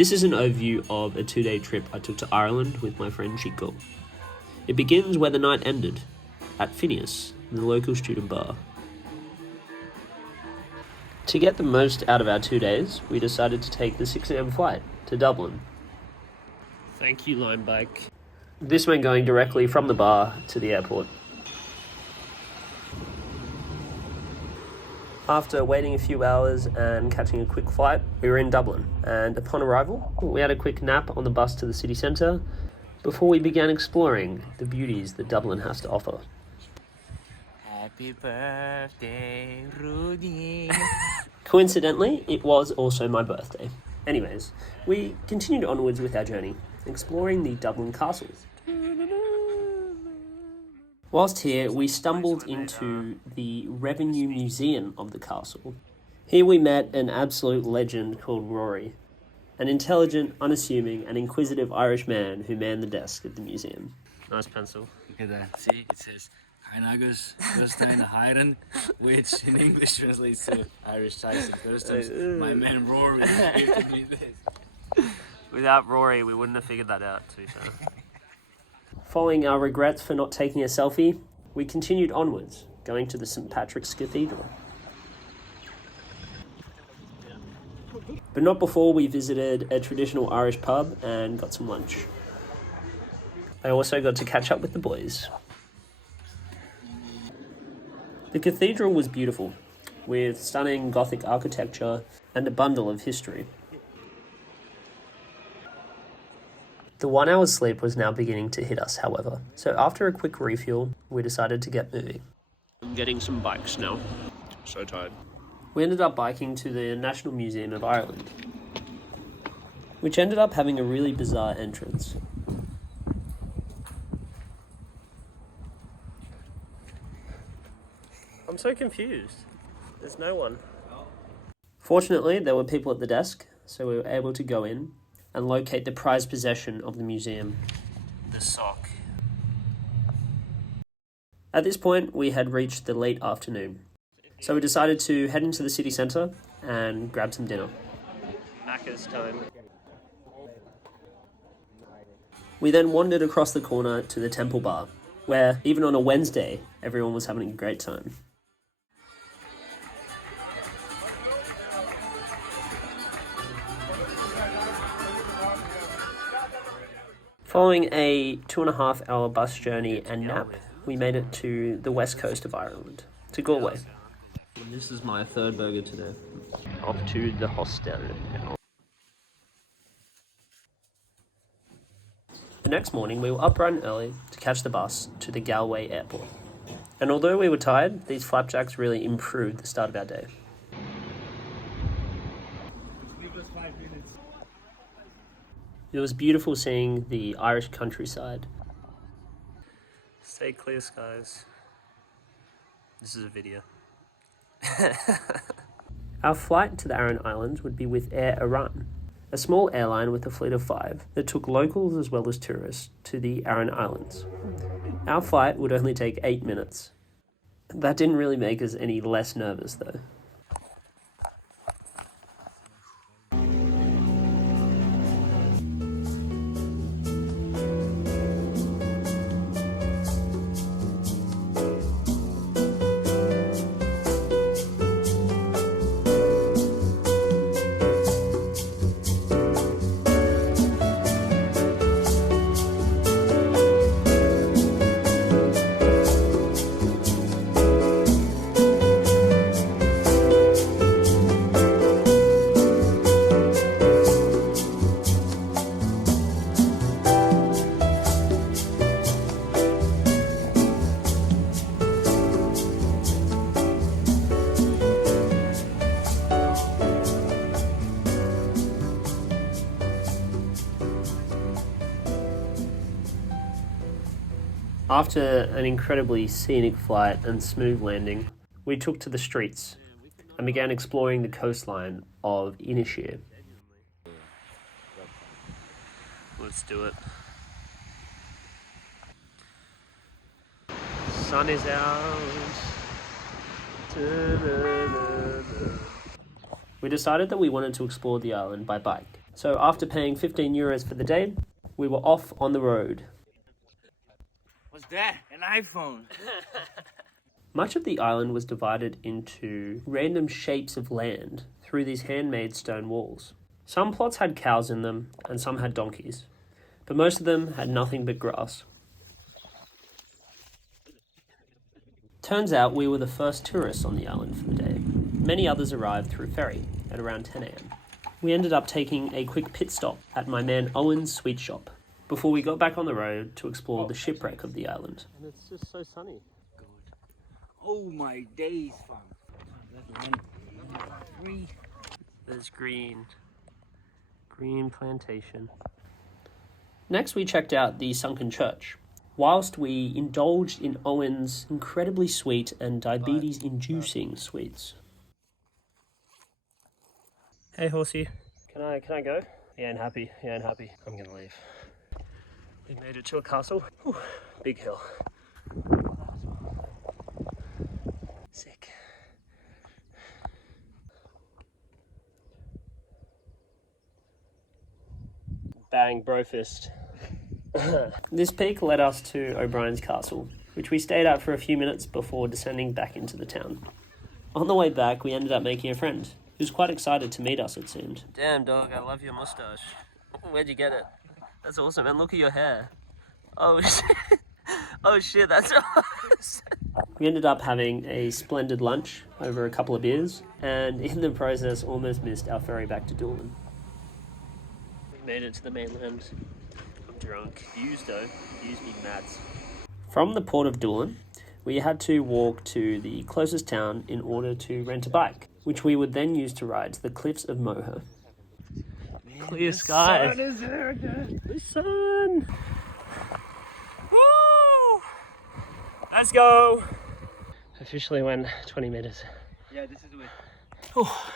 This is an overview of a 2-day trip I took to Ireland with my friend Chico. It begins where the night ended, at Phineas, the local student bar. To get the most out of our 2 days, we decided to take the 6 a.m. flight to Dublin. Thank you, Linebike. This meant going directly from the bar to the airport. After waiting a few hours and catching a quick flight, we were in Dublin, and upon arrival, we had a quick nap on the bus to the city centre before we began exploring the beauties that Dublin has to offer. Happy birthday, Rudy. Coincidentally, it was also my birthday. Anyways, we continued onwards with our journey, exploring the Dublin castles. Whilst here, we stumbled into the Revenue Museum of the castle. Here we met an absolute legend called Rory, an intelligent, unassuming, and inquisitive Irish man who manned the desk at the museum. Nice pencil. Look at that. See, it says Carnagus Gustein Hiren, which in English translates to Irish Tyson Customs. My man Rory gifted me this. Without Rory, we wouldn't have figured that out, to be fair. Following our regrets for not taking a selfie, we continued onwards, going to the St. Patrick's Cathedral. But not before we visited a traditional Irish pub and got some lunch. I also got to catch up with the boys. The cathedral was beautiful, with stunning Gothic architecture and a bundle of history. The 1 hour's sleep was now beginning to hit us, however, so after a quick refuel, we decided to get moving. I'm getting some bikes now. So tired. We ended up biking to the National Museum of Ireland, which ended up having a really bizarre entrance. I'm so confused. There's no one. Fortunately, there were people at the desk, so we were able to go in and locate the prized possession of the museum, the sock. At this point, we had reached the late afternoon, so we decided to head into the city centre and grab some dinner. Macca's time. We then wandered across the corner to the Temple Bar, where, even on a Wednesday, everyone was having a great time. Following a 2.5-hour bus journey and nap, we made it to the west coast of Ireland, to Galway. This is my third burger today. Off to the hostel now. The next morning, we were up bright and early to catch the bus to the Galway airport. And although we were tired, these flapjacks really improved the start of our day. It was beautiful seeing the Irish countryside. Stay clear, skies. This is a video. Our flight to the Aran Islands would be with Air Iran, a small airline with a fleet of 5 that took locals as well as tourists to the Aran Islands. Our flight would only take 8 minutes. That didn't really make us any less nervous though. After an incredibly scenic flight and smooth landing, we took to the streets and began exploring the coastline of Inisheer. Let's do it. Sun is out. We decided that we wanted to explore the island by bike, So after paying 15 euros for the day, we were off on the road. What's that? An iPhone. Much of the island was divided into random shapes of land through these handmade stone walls. Some plots had cows in them and some had donkeys, but most of them had nothing but grass. Turns out we were the first tourists on the island for the day. Many others arrived through ferry at around 10 a.m. We ended up taking a quick pit stop at my man Owen's sweet shop before we got back on the road to explore the shipwreck of the island. And it's just so sunny. Good. Oh my days, fam. That's one. 3. There's green plantation. Next we checked out the sunken church, whilst we indulged in Owen's incredibly sweet and diabetes-inducing sweets. Hey horsey, can I go? He ain't happy. I'm gonna leave. We made it to a castle. Whew, big hill. Sick. Bang, bro fist. This peak led us to O'Brien's Castle, which we stayed at for a few minutes before descending back into the town. On the way back, we ended up making a friend, who was quite excited to meet us, it seemed. Damn, dog, I love your mustache. Where'd you get it? That's awesome, and look at your hair. Oh, shit. Oh, shit, that's awesome. We ended up having a splendid lunch over a couple of beers, and in the process, almost missed our ferry back to Doolan. We made it to the mainland. I'm drunk. Views, though. Views me mads. From the port of Doolan, we had to walk to the closest town in order to rent a bike, which we would then use to ride to the cliffs of Moher. Man, clear sky. The sun is there again. The sun. Woo! Let's go. Officially went 20 meters. Yeah, this is the way. Oh,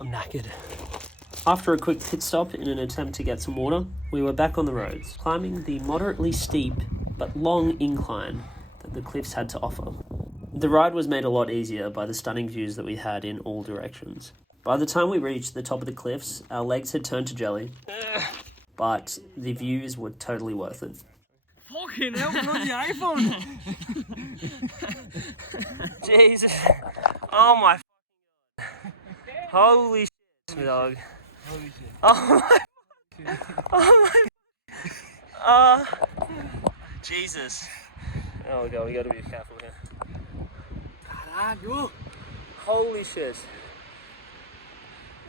I'm knackered. After a quick pit stop in an attempt to get some water, we were back on the roads, climbing the moderately steep but long incline that the cliffs had to offer. The ride was made a lot easier by the stunning views that we had in all directions. By the time we reached the top of the cliffs, our legs had turned to jelly, but the views were totally worth it. Fucking hell, not the iPhone! Jesus. Oh my holy shit, dog. Holy shit. Oh my. Oh my. Jesus. Oh god, we gotta be careful here. Caralho! Holy shit.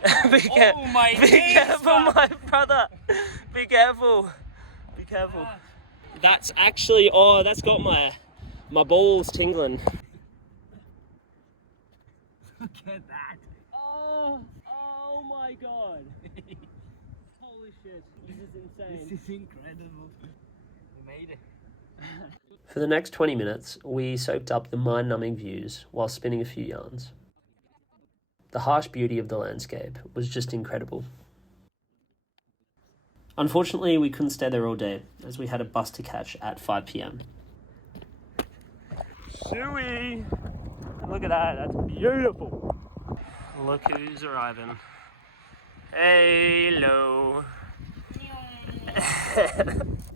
Oh my Be careful, my brother. Be careful. Be careful. That's actually, that's got my balls tingling. Look at that! Oh my god. Holy shit, this is insane. This is incredible. We made it. For the next 20 minutes, we soaked up the mind-numbing views while spinning a few yarns. The harsh beauty of the landscape was just incredible. Unfortunately, we couldn't stay there all day, as we had a bus to catch at 5 p.m. Shooey! Look at that, that's beautiful! Look who's arriving. Hello!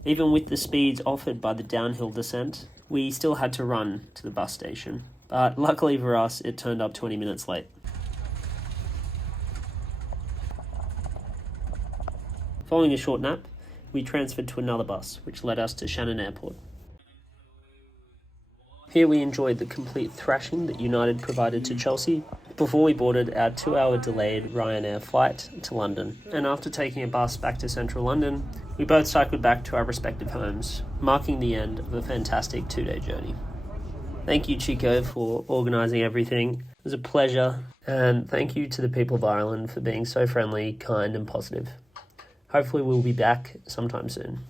Even with the speeds offered by the downhill descent, we still had to run to the bus station. But luckily for us, it turned up 20 minutes late. Following a short nap, we transferred to another bus, which led us to Shannon Airport. Here we enjoyed the complete thrashing that United provided to Chelsea before we boarded our 2-hour delayed Ryanair flight to London. And after taking a bus back to central London, we both cycled back to our respective homes, marking the end of a fantastic 2-day journey. Thank you, Chico, for organising everything. It was a pleasure. And thank you to the people of Ireland for being so friendly, kind and positive. Hopefully we'll be back sometime soon.